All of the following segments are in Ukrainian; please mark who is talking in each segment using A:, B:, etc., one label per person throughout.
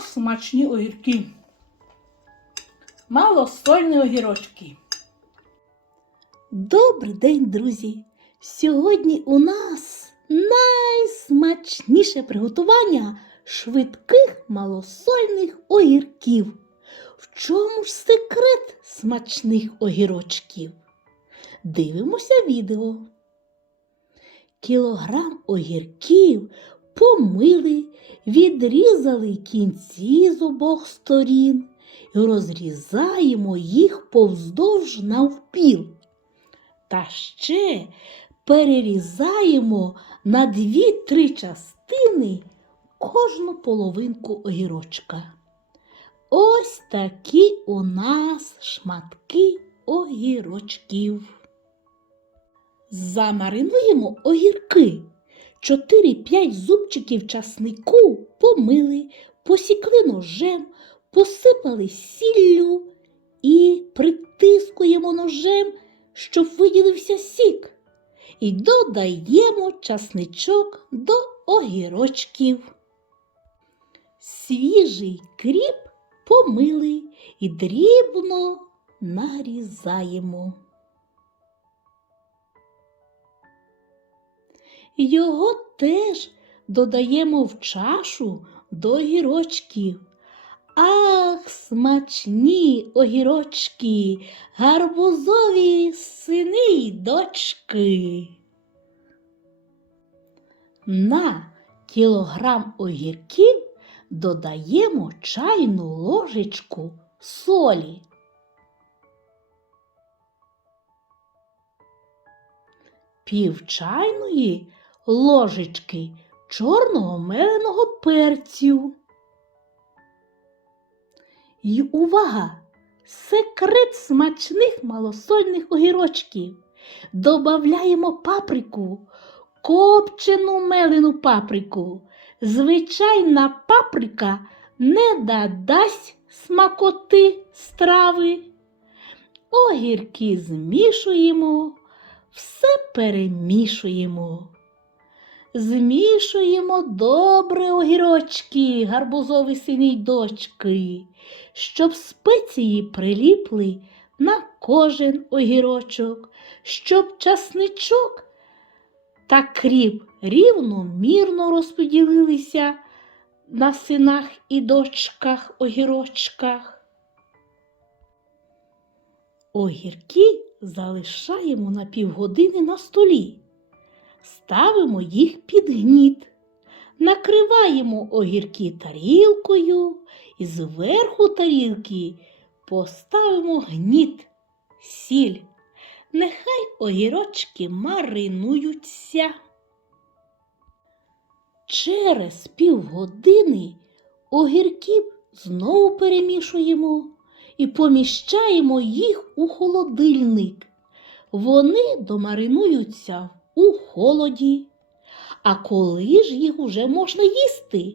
A: Смачні огірки. Малосольні огірочки.
B: Добрий день, друзі! Сьогодні у нас найсмачніше приготування швидких малосольних огірків. В чому ж секрет смачних огірочків? Дивимося відео. Кілограм огірків помили, відрізали кінці з обох сторін і розрізаємо їх повздовж навпіл. Та ще перерізаємо на дві-три частини кожну половинку огірочка. Ось такі у нас шматки огірочків. Замаринуємо огірки. 4-5 зубчиків часнику помили, посікли ножем, посипали сіллю і притискуємо ножем, щоб виділився сік. І додаємо часничок до огірочків. Свіжий кріп помили і дрібно нарізаємо. Його теж додаємо в чашу до огірочків. Ах, смачні огірочки, гарбузові сини й дочки. На кілограм огірків додаємо чайну ложечку солі. Пів чайної ложечки чорного меленого перцю. І увага! Секрет смачних малосольних огірочків. Добавляємо паприку, копчену мелену паприку. Звичайна паприка не додасть смакоти страви. Огірки змішуємо, все перемішуємо. Змішуємо добре огірочки, гарбузові сини й дочки, щоб спеції приліпли на кожен огірочок, щоб часничок та кріп рівномірно розподілилися на синах і дочках огірочках. Огірки залишаємо на півгодини на столі. Ставимо їх під гніт, накриваємо огірки тарілкою і зверху тарілки поставимо гніт, сіль. Нехай огірочки маринуються. Через півгодини огірків знову перемішуємо і поміщаємо їх у холодильник. Вони домаринуються холоді. А коли ж їх уже можна їсти?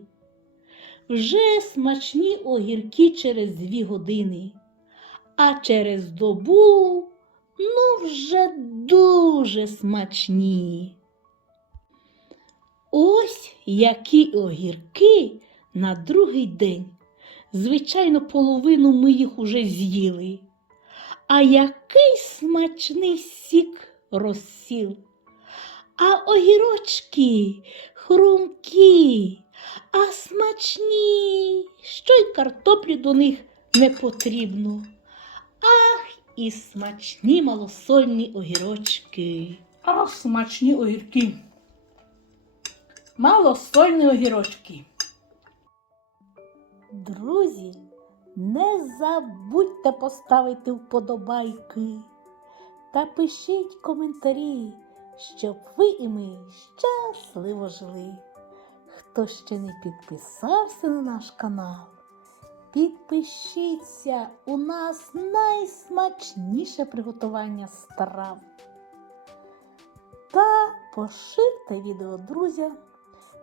B: Вже смачні огірки через дві години, а через добу ну вже дуже смачні. Ось які огірки на другий день. Звичайно, половину ми їх уже з'їли. А який смачний сік розсіл. А огірочки хрумкі, а смачні, що й картоплі до них не потрібно. Ах, і смачні малосольні огірочки.
A: Ох, смачні огірки. Малосольні огірочки.
B: Друзі, не забудьте поставити вподобайки та пишіть коментарі, щоб ви і ми щасливо жили. Хто ще не підписався на наш канал, підпишіться, у нас найсмачніше приготування страв. Та поширте відео друзям,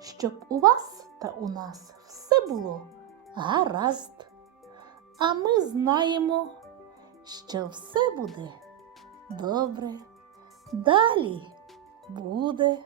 B: щоб у вас та у нас все було гаразд. А ми знаємо, що все буде добре. Далі буде